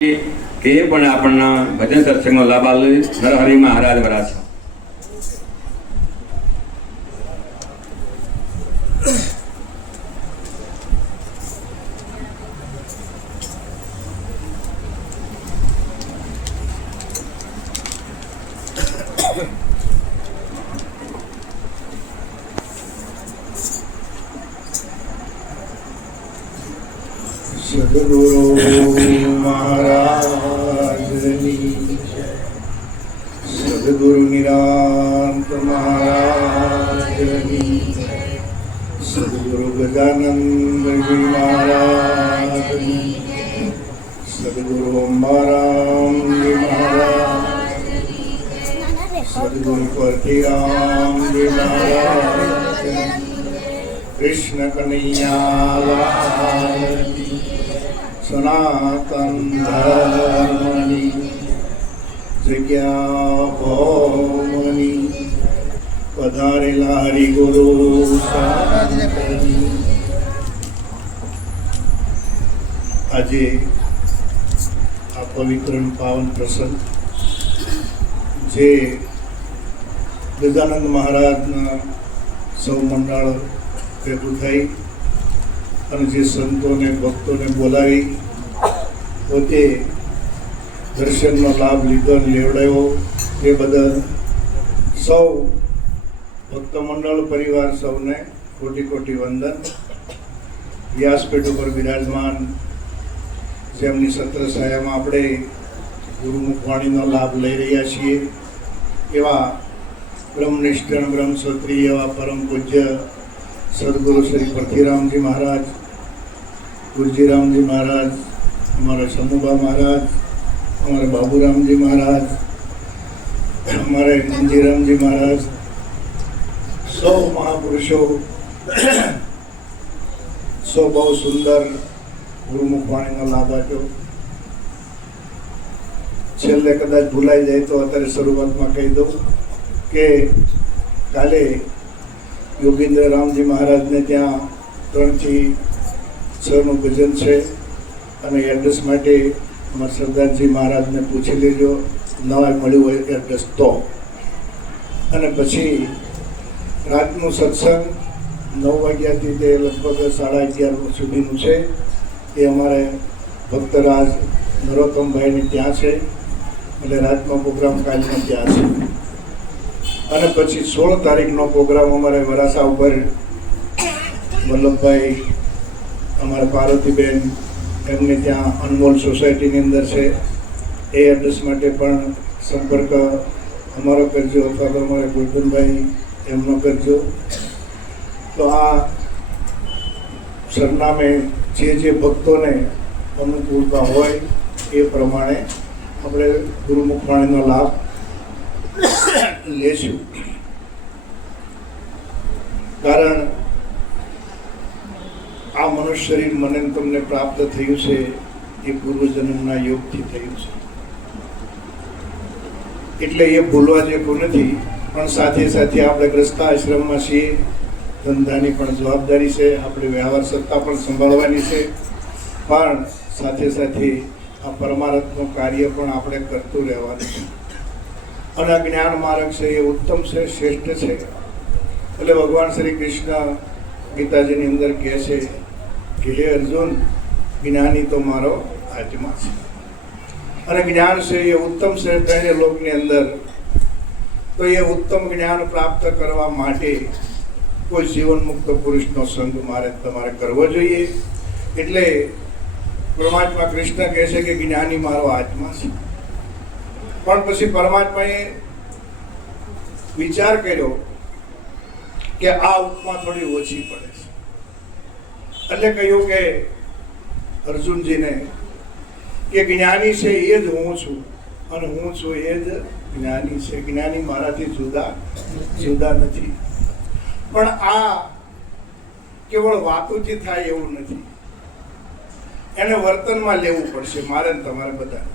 કે પણ આપણને ભજન સત્સંગનો લાભ આલે નરહરિ મહારાજ વરાછ સદગુરુ મહારાજની જય, સદગુરુ નિરાંત મહારાજની જય, સદગુરુ ગજાનંદજી મહારાજની જય, સદગુરુ અંબારામજી મહારાજની જય, સદગુરુ પરતિરામજી મહારાજની જય, કૃષ્ણ કનૈયા લાલની સનાતન ધર્મની જગ્યા ભૌમની પધારેલા હરિગુરુ સંતની આજે આ પવિત્ર પાવન પ્રસંગ જે ગજાનંદ મહારાજના સૌ મંડળ ભેગું થઈ અને જે સંતોને ભક્તોને બોલાવી પોતે દર્શનનો લાભ લીધો અને લેવડાવ્યો એ બદલ સૌ ભક્ત મંડળ પરિવાર સૌને કોટી કોટી વંદન. વ્યાસપીઠ ઉપર બિરાજમાન જેમની સત્ર છાયામાં આપણે ગુરુમુખવાણીનો લાભ લઈ રહ્યા છીએ એવા બ્રહ્મનિષ્ઠ બ્રહ્મક્ષત્રિય એવા પરમ પૂજ્ય સદગુરુ શ્રી પરથીરામજી મહારાજ, ગુરજીરામજી મહારાજ, અમારા સમુભા મહારાજ, અમારા બાબુરામજી મહારાજ, અમારે નંદીરામજી મહારાજ, સૌ મહાપુરુષો સૌ બહુ સુંદર ગુરુમુખવાણીનો લાભ આપ્યો. છેલ્લે કદાચ ભૂલાઈ જાય તો અત્યારે શરૂઆતમાં કહી દઉં કે કાલે યોગેન્દ્ર રામજી મહારાજને ત્યાં 3 થી 6 ભજન છે અને એડ્રેસ માટે અમારા સરદારજી મહારાજને પૂછી લેજો, નવા મળ્યું હોય એડ્રેસ તો. અને પછી રાતનું સત્સંગ 9 વાગ્યાથી તે લગભગ 11:30 સુધીનું છે. એ અમારે ભક્તરાજ નરોત્તમભાઈને ત્યાં છે એટલે રાતનો પ્રોગ્રામ કાલનો ત્યાં છે. અને પછી 16 તારીખનો પ્રોગ્રામ અમારે વરાસા ઉપર વલ્લભભાઈ અમારા પાર્વતીબેન એમને ત્યાં અનમોલ સોસાયટીની અંદર છે. એ એડ્રેસ માટે પણ સંપર્ક અમારો કરજો અથવા તો અમારે ગોરધનભાઈ એમનો કરજો. તો આ સરનામે જે ભક્તોને અનુકૂળતા હોય એ પ્રમાણે આપણે ગુરુમુખવાણીનો લાભ લેશું. કારણ આ મનુષ્ય શરીર મને તમને પ્રાપ્ત થયું છે એ પૂર્વજન્મના યોગથી થયું છે એટલે એ ભૂલવા જેવું નથી. પણ સાથે સાથે આપણે ગ્રસ્તાશ્રમમાં છીએ, ધંધાની પણ જવાબદારી છે, આપણે વ્યવહાર સત્તા પણ સંભાળવાની છે, પણ સાથે સાથે આ પરમાર્થનું કાર્ય પણ આપણે કરતું રહેવાનું છે. અને જ્ઞાન માર્ગ છે એ ઉત્તમ છે, શ્રેષ્ઠ છે. એટલે ભગવાન શ્રી કૃષ્ણ ગીતાજીની અંદર કહે છે કે હે અર્જુન, જ્ઞાની તો મારો આત્મા છે. અને જ્ઞાન છે એ ઉત્તમ છે તેને લોકની અંદર. તો એ ઉત્તમ જ્ઞાન પ્રાપ્ત કરવા માટે કોઈ જીવન મુક્ત પુરુષનો સંગ તમારે કરવો જોઈએ. એટલે પરમાત્મા કૃષ્ણ કહે છે કે જ્ઞાની મારો આત્મા છે. પણ પછી પરમાત્માએ વિચાર કર્યો કે આ ઉપમા થોડી ઓછી પડે છે એટલે કહ્યું કે અર્જુનજીને કે જ્ઞાની છે એ જ હું છું અને હું છું એ જ જ્ઞાની છે. જ્ઞાની મારાથી જુદા નથી. પણ આ કેવળ વાતોથી થાય એવું નથી, એને વર્તનમાં લેવું પડશે મારે ને તમારે બધા.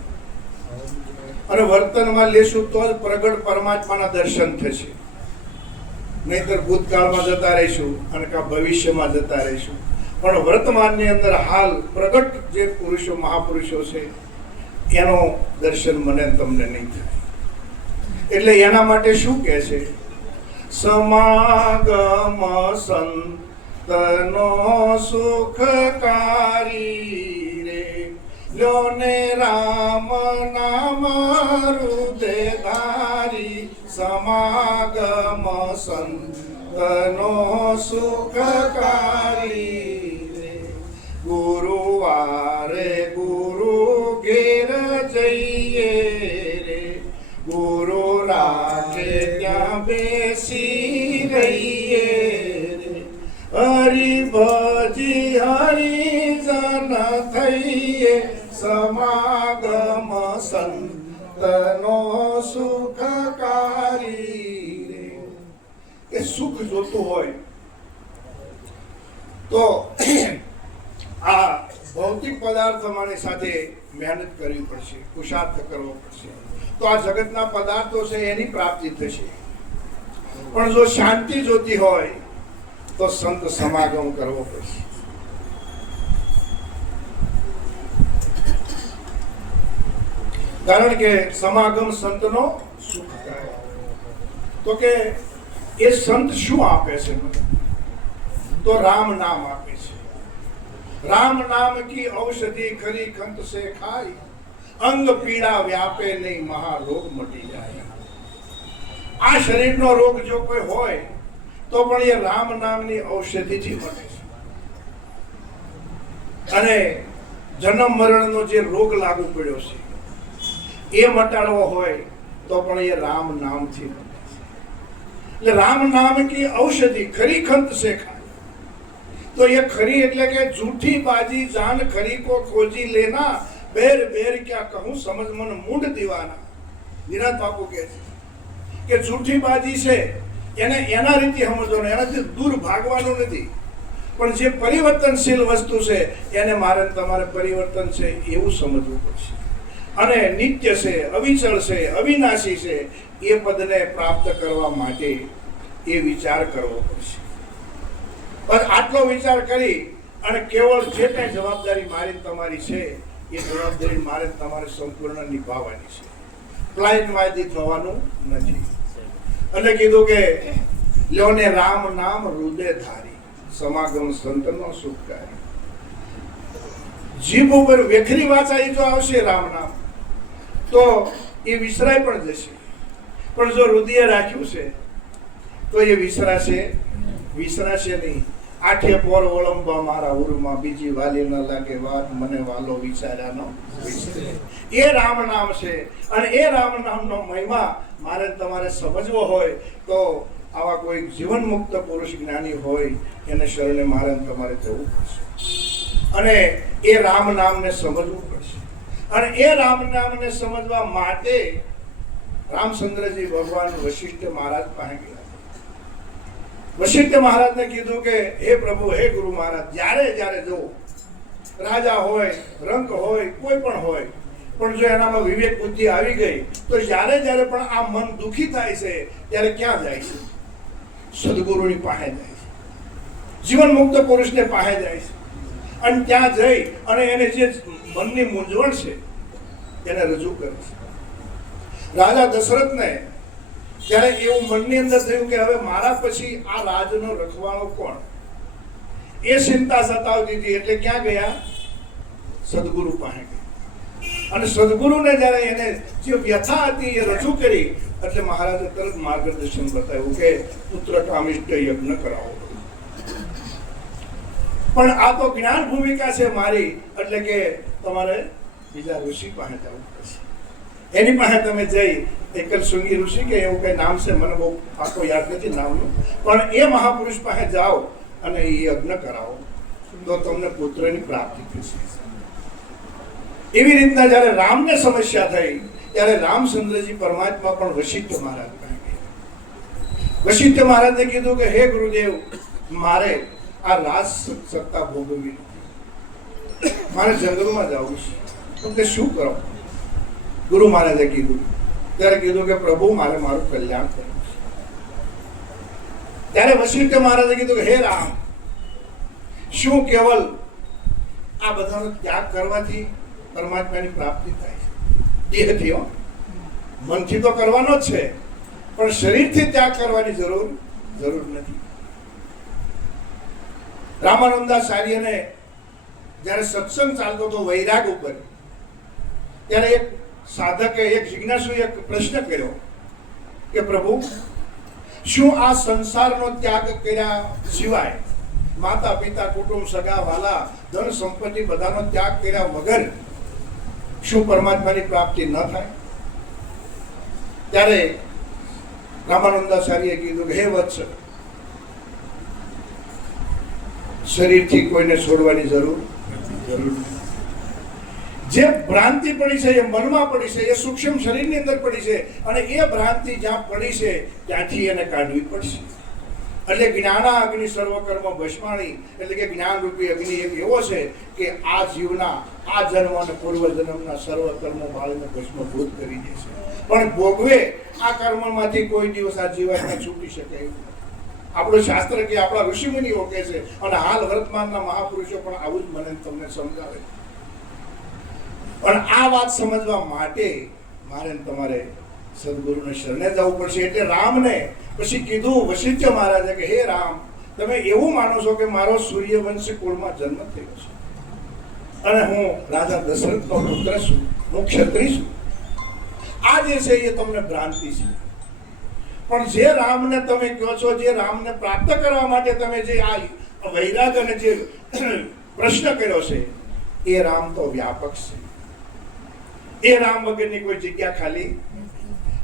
અને વર્તનમાં લેશું તો જ પ્રગટ પરમાત્માના દર્શન થશે. નહીતર ભૂતકાળમાં જતા રહીશું અને કા ભવિષ્યમાં જતા રહીશું. પણ વર્તમાનની અંદર હાલ પ્રગટ જે પુરુષો મહાપુરુષો છે એનું દર્શન મને તમને નહીં થાય. એટલે એના માટે શું કહે છે? સમાગમ સંતનો સુખકારી રે, લોને રામ નામ હૃદય ધારી. સમાગમ સંતનો સુખકારી રે, ગુરુવારે ગુરુ ઘેર જઈએ રે, ગુરુ રાખે ત્યાં બેસી રહીએ રે, હરિ ભજી હરિજન થઈએ. સમાગમ સંતનો સુખકારી રે. એ સુખ જોતું હોય તો આ ભૌતિક પદાર્થોની સાથે મહેનત કરવી પડશે, પુરુષાર્થ કરવો પડશે, તો આ જગતના પદાર્થો છે એની પ્રાપ્તિ થશે. પણ જો શાંતિ જોતી હોય તો સંત સમાગમ કરવો પડશે. કારણ કે સમાગમ સંતનો સુખકારી. તો કે એ સંત શું આપે છે? તો રામ નામ આપે છે. राम नाम की औषधि खरी कंत से खाई, अंग पीड़ा व्यापे नहीं महारोग मटी જાય. આ શરીરનો રોગ જો કોઈ હોય તો પણ એ રામ નામની ઔષધિથી મટે છે. અને જન્મ મરણનો જે રોગ લાગુ પડ્યો છે એ મટાડવો હોય તો પણ એ રામ નામથી મટે છે. એટલે રામ નામ की औषधि खरी खंत से खाई. तो ये खरी એટલે કે झूठी बाजी जान खरी को खोजी लेना, बेर बेर क्या कहूं समझ मन मूड दीवाना. નિરાંત બાપુ કહે છે કે झूठी बाजी છે એને એના રીતે સમજવાનું, એનાથી દૂર ભાગવાનું નથી. પણ જે પરિવર્તનશીલ વસ્તુ છે એને મારે તમારે પરિવર્તન છે એવું સમજવું પડશે. અને નિત્ય છે, અવિચળ છે, અવિનાશી છે એ પદને પ્રાપ્ત કરવા માટે એ વિચાર કરવો પડશે. પણ આટલો વિચાર કરી અને કેવળ જે કાંઈ જવાબદારી મારી તમારી છે એ જવાબદારી મારે તમારે સંપૂર્ણ નિભાવવાની છે. પ્લાયનવાદી થવાનું નથી. એટલે કીધું કે લ્યોને રામ નામ હૃદય ધારી, સમાગમ સંતનો સુખકારી. જીભ ઉપર વેખરી વાચાઈ જો આવશે રામ નામ તો એ વિસરાય પણ જશે. પણ જો હૃદય રાખ્યું છે તો એ વિસરાશે નહીં. આઠે પોર ઓળંબા મારા ઉરમાં, બીજી વાલી ન લાગે વાત, મને વાલો વિચાર્યાનો વિસરે. એ રામ નામ છે. અને એ રામ નામનો મહિમા મારે તમારે સમજવો હોય તો આવા કોઈ જીવન મુક્ત પુરુષ જ્ઞાની હોય એને શરણે મારે તમારે જવું પડશે અને એ રામ નામને સમજવું પડશે. અને એ રામ નામને સમજવા માટે રામચંદ્રજી ભગવાન વશિષ્ઠ મહારાજ પાસે ગયા. વશિષ્ઠ મહારાજને કીધું કે હે પ્રભુ, હે ગુરુ મહારાજ, જ્યારે જો રાજા હોય, રંક હોય, કોઈ પણ હોય, પણ જો એનામાં વિવેક બુદ્ધિ આવી ગઈ તો જ્યારે પણ આ મન દુઃખી થાય છે ત્યારે ક્યાં જાય છે? સદગુરુની પાસે જાય છે, જીવન મુક્ત પુરુષને પાસે જાય છે. અને ત્યાં જઈ અને એને જે મનની મૂંઝવણ છે એને રજૂ કરે છે. રાજા દશરથને ત્યારે એવું મનની અંદર થયું કે હવે મારા પછી આ રાજનો રખવાળો કોણ? એ ચિંતા સતાવતી હતી. એટલે ક્યાં ગયા? સદગુરુ પાસે ગયા. અને સદગુરુને જ્યારે એને જે વ્યથા હતી એ રજૂ કરી એટલે મહારાજે તરત માર્ગદર્શન બતાવ્યું કે પુત્ર કામિષ્ટ યજ્ઞ કરાવો. પણ આ તો જ્ઞાન ભૂમિકા છે મારી, એટલે કે તમારે બીજા ઋષિ પાસે જવું પડશે. એની પાસે તમે જઈ, એકલ શૃંગી ઋષિ કે એવું કઈ નામ છે, મને બહુ આખો યાદ નથી નામનું, પણ એ મહાપુરુષ પાસે જાઓ અને એ યજ્ઞ કરાવો તો તમને પુત્રની પ્રાપ્તિ થશે. એવી રીતના જ્યારે રામને સમસ્યા થઈ ત્યારે રામચંદ્રજી પરમાત્મા પણ વશિષ્ઠ મહારાજ પાસે ગયા. વશિષ્ઠ મહારાજને કીધું કે હે ગુરુદેવ, મારે આ રાજ સત્તા ભોગવવી, મારે જંગલમાં જવું છે, તો તે શું કરો? ગુરુ મહારાજે કીધું. ત્યારે કીધું કે પ્રભુ, મારે મારું કલ્યાણ કરવું છે. ત્યારે વશિષ્ઠ મહારાજે કીધું કે હે રામ, શું કેવલ આ બધાનો ત્યાગ કરવાથી પરમાત્માની પ્રાપ્તિ થાય છે? દેહથી હો, મનથી તો કરવાનો જ છે, પણ શરીરથી ત્યાગ કરવાની જરૂર નથી. રામાનંદાચાર્યને જ્યારે સત્સંગ ચાલતો હતો વૈરાગ ઉપર, ત્યારે એક સાધકે, એક જિજ્ઞાસુએ એક પ્રશ્ન કર્યો કે પ્રભુ, શું આ સંસારનો ત્યાગ કર્યા સિવાય, માતા પિતા કુટુંબ સગા વાલા ધન સંપત્તિ બધાનો ત્યાગ કર્યા વગર શું પરમાત્માની પ્રાપ્તિ ન થાય? ત્યારે રામાનંદાચાર્યએ કીધું કે હે વત્સ, શરીરથી કોઈને છોડવાની જરૂર નથી. જે ભ્રાંતિ પડી છે એ મનમાં પડી છે, એ સૂક્ષ્મ શરીરની અંદર પડી છે, અને એ ભ્રાંતિ જ્યાં પડી છે ત્યાંથી એને કાઢવી પડશે. એટલે જ્ઞાના અગ્નિ સર્વકર્મ ભસ્માણી, એટલે કે જ્ઞાન રૂપી અગ્નિ એક એવો છે કે આ જીવના, આ જન્મ અને પૂર્વ જન્મના સર્વ કર્મો બાળીને ભસ્મભૂત કરી દે છે. પણ ભોગવે આ કર્મમાંથી કોઈ દિવસ આ જીવાત્મા છૂટી શકે એવું નથી. આપણું શાસ્ત્ર કે આપણા ઋષિમુનિઓ કહે છે, અને હાલ વર્તમાનના મહાપુરુષો પણ આવું જ મને તમને સમજાવે. પણ આ વાત સમજવા માટે મારે તમારે સદગુરુને શરણે જવું પડશે. એટલે રામને પછી કીધું વશિષ્ઠ મહારાજે કે હે રામ, તમે એવું માનો છો કે મારો સૂર્યવંશ કુળમાં જન્મ થયો છે અને હું રાજા દશરથનો પુત્ર છું, હું ક્ષત્રિય છું. આ જે છે એ તમને ભ્રાંતિ છે. પણ જે રામને તમે કહો છો, જે રામને પ્રાપ્ત કરવા માટે તમે જે આ વૈરાગ અને જે પ્રશ્ન કર્યો છે, એ રામ તો વ્યાપક છે. એ રામ વગરની કોઈ જગ્યા ખાલી.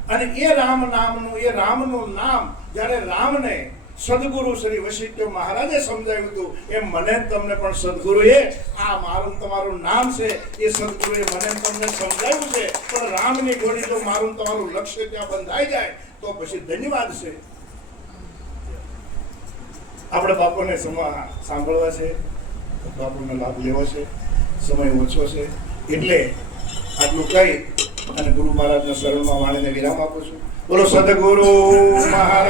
અને એ રામ નામનું, એ રામનું નામ જ્યારે રામને સદગુરુ શ્રી વશિષ્ઠ મહારાજે સમજાવ્યું હતું, એમ મને તમને પણ સદગુરુએ આ મારું તમારું નામ છે એ સદગુરુએ મને તમને સમજાવ્યું છે. પણ રામની જોડી જો મારું તમારું લક્ષ્ય ત્યાં બંધાઈ જાય તો પછી ધન્યવાદ છે. આપણે બાપુને સાંભળવા છે, બાપુનો લાભ લેવો છે, સમય ઓછો છે, એટલે આટલું કહી અને ગુરુ મહારાજના શરણમાં વાણીને વિરામ આપું છું. બોલો સદગુરુ મહારાજ.